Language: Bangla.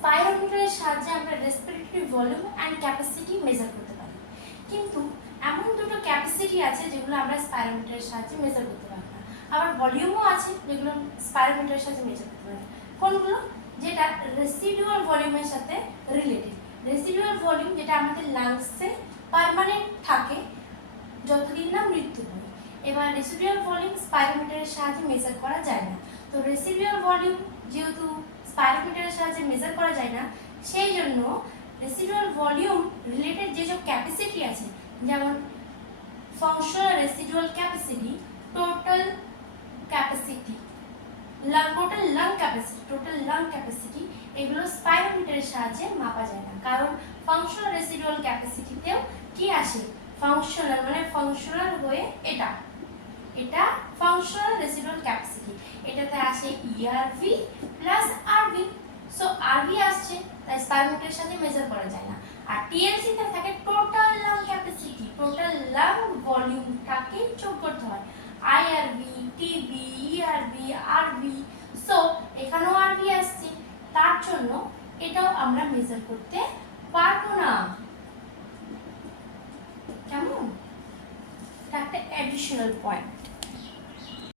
স্পাইরোমিটারের সাহায্যে আমরা respiratory volume and capacity measure করতে পারি, কিন্তু এমন দুটো ক্যাপাসিটি আছে যেগুলো আমরা স্পাইরোমিটারের সাহায্যে মেজার করতে পারি না। আবার ভলিউমও আছে যেগুলো স্পাইরোমিটারের সাহায্যে মেজার করতে পারি। কোনগুলো? যেটা রেসিডুয়াল ভলিউমের সাথে রিলেটেড। রেসিডুয়াল ভলিউম যেটা আমাদের লাংসে পার্মানেন্ট থাকে যতদিন না মৃত্যু হয়। এবার রেসিডুয়াল ভলিউম স্পাইরোমিটারের সাহায্যে মেজার করা যায় না। তো রেসিডুয়াল ভলিউম যেহেতু স্পাইরোমিটারের সাহায্যে মেজার করা যায় না, সেই জন্য রেসিডুয়াল ভলিউম রিলেটেড যেসব ক্যাপাসিটি আছে, যেমন functional residual capacity, total capacity, total lung capacity, এগুলো স্পাইরোমিটারের সাহায্যে মাপা যায় না। কারণ ফাংশনাল রেসিডুয়াল ক্যাপাসিটিতেও কি আসে? ফাংশনাল মানে ফাংশনাল হয়ে এটা ফাংশনাল রেসিডুয়াল ক্যাপাসিটি, এটাতে আসে ERV plus RV. So RV আসছে, তাই স্পাইরোমিটারের সাথে মেজার করা যায় না। আর টিএলসি তে থাকে total lung capacity, total lung ভলিউমটাকে যোগ করতে হয়। IRV, TV, ERV, RV. So এখানেও আরভি আসছে, তার জন্য এটাও আমরা মেজার করতে পারবো না। কেমন? এটা একটা অ্যাডিশনাল পয়েন্ট।